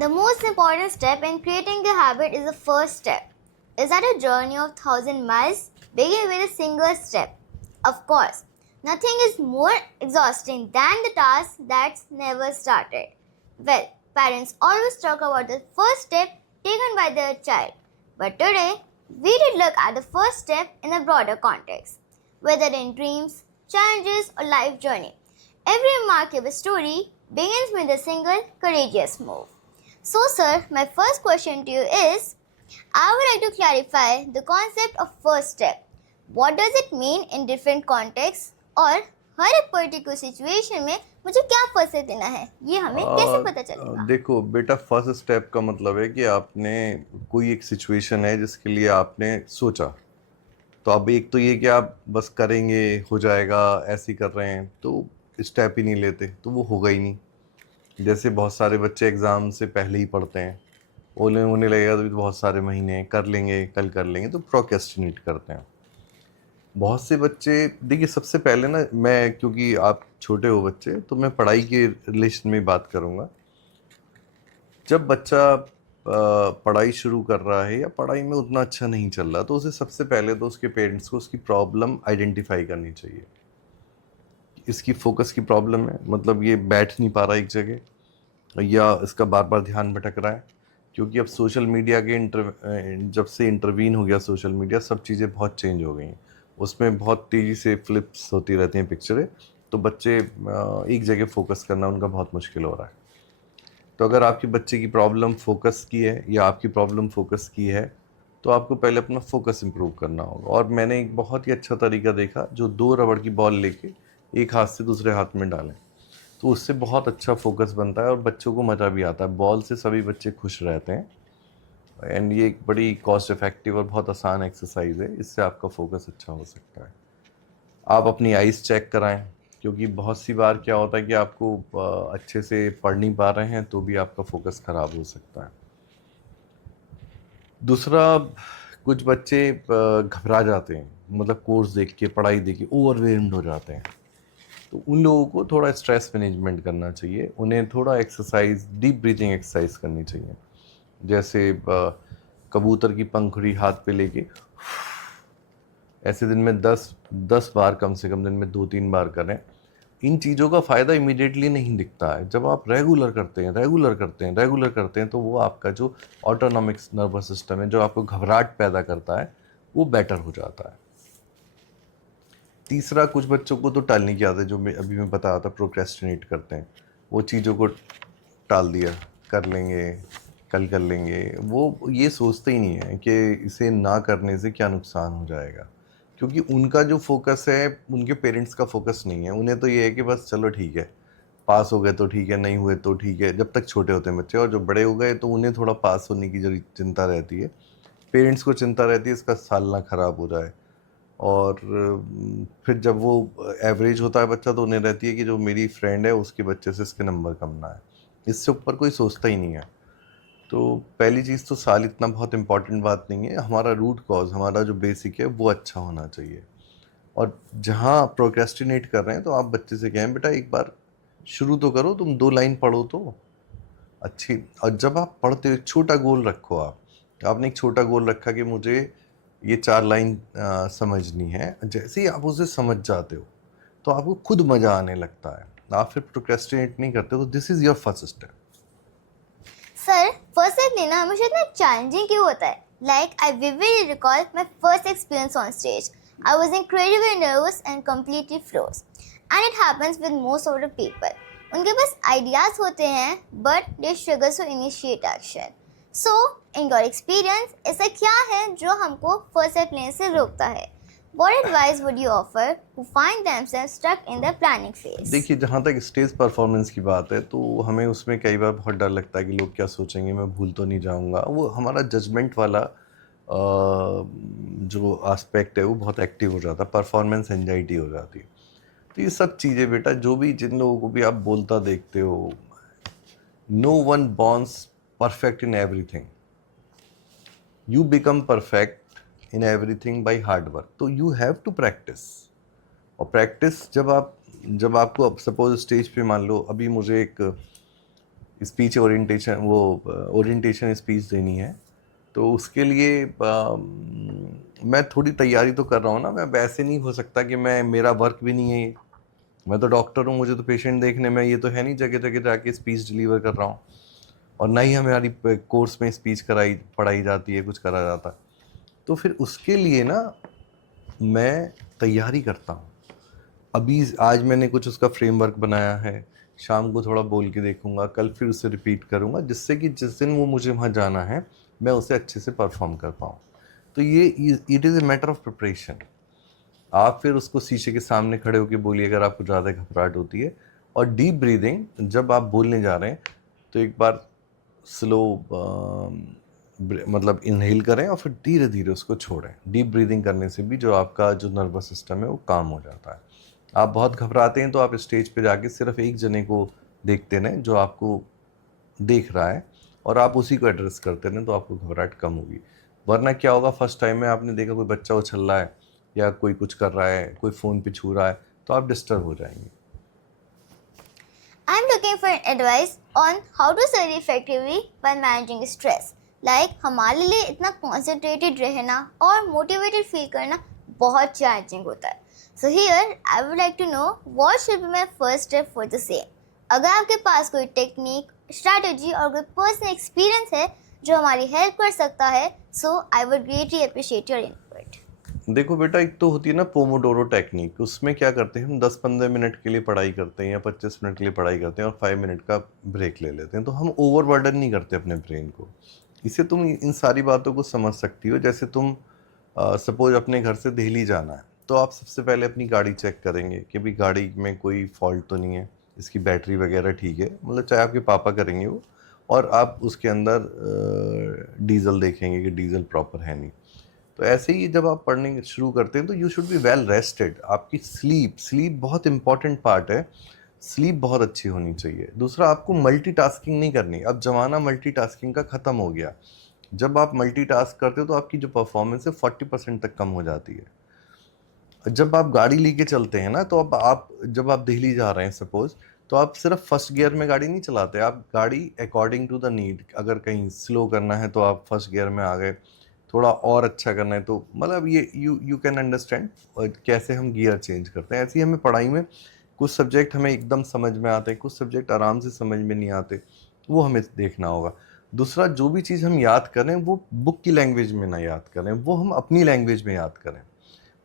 The most important step in creating a habit is the first step. Is that a journey of 1,000 miles? Begin with a single step. Of course, nothing is more exhausting than the task that's never started. Well, parents always talk about the first step taken by their child. But today, we did look at the first step in a broader context, whether in dreams, challenges, or life journey. Every remarkable story begins with a single courageous move. So, sir, my first question to you is I would like to clarify the concept of first step. What does it mean in different contexts और हर एक particular situation में मुझे क्या first step लेना है ये हमें कैसे पता चलेगा? देखो बेटा, फर्स्ट स्टेप का मतलब है कि आपने कोई एक सिचुएशन है जिसके लिए आपने सोचा, तो अब एक तो ये कि आप बस करेंगे, हो जाएगा, ऐसे ही कर रहे हैं तो स्टेप ही नहीं लेते तो वो होगा ही नहीं। जैसे बहुत सारे बच्चे एग्ज़ाम से पहले ही पढ़ते हैं, उन्हें लगेगा तो बहुत सारे महीने कर लेंगे, कल कर लेंगे, तो प्रोक्रेस्टिनेट करते हैं। बहुत से बच्चे, देखिए सबसे पहले ना, मैं क्योंकि आप छोटे हो बच्चे तो मैं पढ़ाई के रिलेशन में बात करूँगा। जब बच्चा पढ़ाई शुरू कर रहा है या पढ़ाई में उतना अच्छा नहीं चल रहा, तो उसे सबसे पहले तो उसके पेरेंट्स को उसकी प्रॉब्लम आइडेंटिफाई करनी चाहिए। इसकी फोकस की प्रॉब्लम है, मतलब ये बैठ नहीं पा रहा एक जगह या इसका बार बार ध्यान भटक रहा है। क्योंकि अब सोशल मीडिया के जब से इंटरवीन हो गया सोशल मीडिया, सब चीज़ें बहुत चेंज हो गई हैं। उसमें बहुत तेज़ी से फ्लिप्स होती रहती हैं पिक्चरें, तो बच्चे एक जगह फोकस करना उनका बहुत मुश्किल हो रहा है। तो अगर आपके बच्चे की प्रॉब्लम फोकस की है या आपकी प्रॉब्लम फोकस की है, तो आपको पहले अपना फोकस इम्प्रूव करना होगा। और मैंने एक बहुत ही अच्छा तरीका देखा, जो 2 रबड़ की बॉल लेके एक हाथ से दूसरे हाथ में डालें, तो उससे बहुत अच्छा फोकस बनता है और बच्चों को मज़ा भी आता है। बॉल से सभी बच्चे खुश रहते हैं एंड ये एक बड़ी कॉस्ट इफ़ेक्टिव और बहुत आसान एक्सरसाइज है। इससे आपका फोकस अच्छा हो सकता है। आप अपनी आइज़ चेक कराएं, क्योंकि बहुत सी बार क्या होता है कि आपको अच्छे से पढ़ नहीं पा रहे हैं तो भी आपका फोकस ख़राब हो सकता है। दूसरा, कुछ बच्चे घबरा जाते हैं, मतलब कोर्स देख के, पढ़ाई देख के ओवरवेल्म्ड हो जाते हैं, तो उन लोगों को थोड़ा स्ट्रेस मैनेजमेंट करना चाहिए। उन्हें थोड़ा एक्सरसाइज, डीप ब्रीथिंग एक्सरसाइज करनी चाहिए। जैसे कबूतर की पंखुड़ी हाथ पे लेके ऐसे दिन में 10 बार, कम से कम दिन में 2-3 बार करें। इन चीज़ों का फ़ायदा इमीडिएटली नहीं दिखता है। जब आप रेगुलर करते हैं तो वो आपका जो ऑटोनॉमिक नर्वस सिस्टम है, जो आपको घबराहट पैदा करता है, वो बेटर हो जाता है। तीसरा, कुछ बच्चों को तो टालने की आदत है, जो अभी मैं बता रहा था, प्रोक्रेस्टिनेट करते हैं। वो चीज़ों को टाल दिया, कर लेंगे, कल कर लेंगे। वो ये सोचते ही नहीं है कि इसे ना करने से क्या नुकसान हो जाएगा, क्योंकि उनका जो फोकस है उनके पेरेंट्स का फोकस नहीं है। उन्हें तो ये है कि बस चलो ठीक है, पास हो गए तो ठीक है, नहीं हुए तो ठीक है, जब तक छोटे होते हैं बच्चे। और जो बड़े हो गए तो उन्हें थोड़ा पास होने की जो चिंता रहती है, पेरेंट्स को चिंता रहती है इसका साल ना ख़राब हो जाए। और फिर जब वो एवरेज होता है बच्चा, तो उन्हें रहती है कि जो मेरी फ्रेंड है उसके बच्चे से इसके नंबर कम ना है। इससे ऊपर कोई सोचता ही नहीं है। तो पहली चीज़ तो साल इतना बहुत इम्पॉर्टेंट बात नहीं है। हमारा रूट कॉज, हमारा जो बेसिक है वो अच्छा होना चाहिए। और जहाँ प्रोक्रेस्टिनेट कर रहे हैं तो आप बच्चे से कहें, बेटा एक बार शुरू तो करो, तुम 2 लाइन पढ़ो तो अच्छी। और जब आप पढ़ते हो, छोटा गोल रखो। आपने एक छोटा गोल रखा कि मुझे ये 4 लाइन समझनी है। जैसे ही आप उसे समझ जाते हो तो आपको खुद मज़ा आने लगता है, आप फिर प्रोक्रेस्टिनेट नहीं करते। तो this is your first step. Sir, first step लेना हमेशा इतना चैलेंजिंग क्यों होता है? Like, I vividly recall my first experience on stage. I was incredibly nervous and completely froze. And it happens with most of the people. उनके पास ideas होते हैं, but they struggle to initiate action. So, in your experience, ऐसा क्या है जो हमको first step लेने से रोकता है? What advice would you offer who find themselves stuck in the planning phase? देखिए, जहाँ तक स्टेज परफॉर्मेंस की बात है, तो हमें उसमें कई बार बहुत डर लगता है कि लोग क्या सोचेंगे, मैं भूल तो नहीं जाऊँगा। वो हमारा जजमेंट वाला जो एस्पेक्ट है वो बहुत एक्टिव हो जाता है, परफॉर्मेंस एंजाइटी हो जाती है। तो ये सब चीज़ें बेटा, जो भी जिन लोगों को भी आप बोलता देखते हो, no one borns perfect in everything, you become perfect in everything by hard work. तो यू हैव टू प्रैक्टिस। और प्रैक्टिस जब आपको, अब सपोज स्टेज पे मान लो, अभी मुझे एक स्पीच ओरिएंटेशन, वो ओरिएंटेशन स्पीच देनी है, तो उसके लिए मैं थोड़ी तैयारी तो कर रहा हूँ ना। मैं वैसे नहीं हो सकता कि मेरा वर्क भी नहीं है ये। मैं तो डॉक्टर हूँ, मुझे तो पेशेंट देखने में, ये तो है नहीं जगह जगह जाके स्पीच डिलीवर कर रहा हूँ। और ना ही हमारी कोर्स में स्पीच पढ़ाई जाती है, कुछ करा जाता है। तो फिर उसके लिए ना मैं तैयारी करता हूँ। अभी आज मैंने कुछ उसका फ्रेमवर्क बनाया है, शाम को थोड़ा बोल के देखूंगा, कल फिर उसे रिपीट करूंगा, जिससे कि जिस दिन वो मुझे वहाँ जाना है मैं उसे अच्छे से परफॉर्म कर पाऊँ। तो ये it is a matter of preparation. आप फिर उसको शीशे के सामने खड़े होकर बोलिए अगर आपको ज़्यादा घबराहट होती है। और डीप ब्रीदिंग, जब आप बोलने जा रहे हैं तो एक बार स्लो मतलब इनहेल करें और फिर धीरे धीरे उसको छोड़ें। डीप ब्रीदिंग करने से भी जो आपका जो नर्वस सिस्टम है वो काम हो जाता है। आप बहुत घबराते हैं तो आप स्टेज पे जाके सिर्फ एक जने को देखते रहें जो आपको देख रहा है, और आप उसी को एड्रेस करते रहें, तो आपको घबराहट कम होगी। वरना क्या होगा, फर्स्ट टाइम में आपने देखा कोई बच्चा उछल रहा है या कोई कुछ कर रहा है, कोई फ़ोन पे छू रहा है, तो आप डिस्टर्ब हो जाएंगे। I'm looking for advice on how to study effectively while managing stress. Like हमारे लिए इतना concentrated रहना और motivated feel करना बहुत challenging होता है. So here I would like to know what should be my first step for the same. अगर आपके पास कोई टेक्निक, स्ट्रैटेजी और कोई पर्सनल एक्सपीरियंस है जो हमारी हेल्प कर सकता है, so I would greatly appreciate your input. देखो बेटा, एक तो होती है ना पोमोडोरो टेक्निक। उसमें क्या करते हैं हम 10-15 मिनट के लिए पढ़ाई करते हैं या 25 मिनट के लिए पढ़ाई करते हैं और 5 मिनट का ब्रेक ले लेते हैं। तो हम ओवरबर्डन नहीं करते अपने ब्रेन को। इससे तुम इन सारी बातों को समझ सकती हो। जैसे तुम सपोज अपने घर से दिल्ली जाना है, तो आप सबसे पहले अपनी गाड़ी चेक करेंगे कि भाई गाड़ी में कोई फॉल्ट तो नहीं है, इसकी बैटरी वगैरह ठीक है, मतलब चाहे आपके पापा करेंगे वो। और आप उसके अंदर डीजल देखेंगे कि डीजल प्रॉपर है नहीं। तो ऐसे ही जब आप पढ़ने शुरू करते हैं तो you should be well rested. आपकी स्लीप बहुत इंपॉर्टेंट पार्ट है। स्लीप बहुत अच्छी होनी चाहिए। दूसरा, आपको मल्टीटास्किंग नहीं करनी। अब ज़माना मल्टीटास्किंग का ख़त्म हो गया। जब आप मल्टीटास्क करते हो तो आपकी जो परफॉर्मेंस है 40% तक कम हो जाती है। जब आप गाड़ी लेके चलते हैं ना, तो अब आप जब आप दिल्ली जा रहे हैं सपोज, तो आप सिर्फ फर्स्ट गियर में गाड़ी नहीं चलाते। आप गाड़ी अकॉर्डिंग टू द नीड, अगर कहीं स्लो करना है तो आप फर्स्ट गियर में आ गए, थोड़ा और अच्छा करना है तो मतलब ये यू कैन अंडरस्टैंड कैसे हम गियर चेंज करते हैं। ऐसे ही हमें पढ़ाई में कुछ सब्जेक्ट हमें एकदम समझ में आते हैं, कुछ सब्जेक्ट आराम से समझ में नहीं आते, वो हमें देखना होगा। दूसरा, जो भी चीज़ हम याद करें वो बुक की लैंग्वेज में ना याद करें, वो हम अपनी लैंग्वेज में याद करें।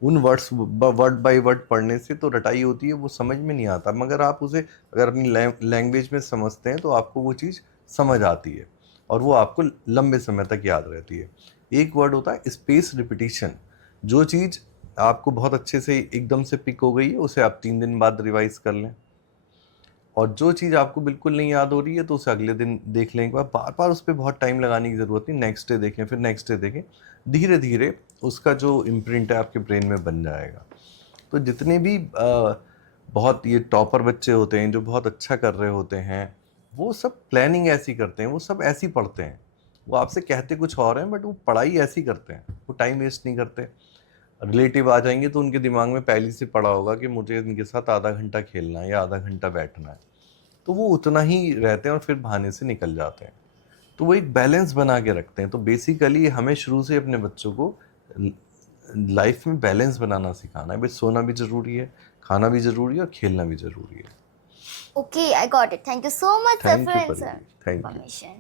उन वर्ड बाय वर्ड पढ़ने से तो रटाई होती है, वो समझ में नहीं आता। मगर आप उसे अगर अपनी लैंग्वेज में समझते हैं तो आपको वो चीज़ समझ आती है और वो आपको लंबे समय तक याद रहती है। एक वर्ड होता है स्पेस रिपीटिशन। जो चीज़ आपको बहुत अच्छे से एकदम से पिक हो गई है उसे आप 3 दिन बाद रिवाइज कर लें, और जो चीज़ आपको बिल्कुल नहीं याद हो रही है तो उसे अगले दिन देख लें। एक बार, बार बार उस पर बहुत टाइम लगाने की ज़रूरत नहीं। नेक्स्ट डे देखें, फिर नेक्स्ट डे देखें, धीरे धीरे उसका जो इम्प्रिंट है आपके ब्रेन में बन जाएगा। तो जितने भी बहुत ये टॉपर बच्चे होते हैं जो बहुत अच्छा कर रहे होते हैं, वो सब प्लानिंग ऐसी करते हैं, वो सब ऐसी पढ़ते हैं। वो आपसे कहते कुछ और हैं बट वो पढ़ाई ऐसी करते हैं, वो टाइम वेस्ट नहीं करते। रिलेटिव आ जाएंगे तो उनके दिमाग में पहले से पड़ा होगा कि मुझे इनके साथ आधा घंटा खेलना है या आधा घंटा बैठना है, तो वो उतना ही रहते हैं और फिर बहाने से निकल जाते हैं। तो वो एक बैलेंस बना के रखते हैं। तो बेसिकली हमें शुरू से अपने बच्चों को लाइफ में बैलेंस बनाना सिखाना है। भाई सोना भी ज़रूरी है, खाना भी ज़रूरी है और खेलना भी ज़रूरी है। Okay, I got it. Thank you so much, sir, thank for you answer परिधि, थैंक यू। information.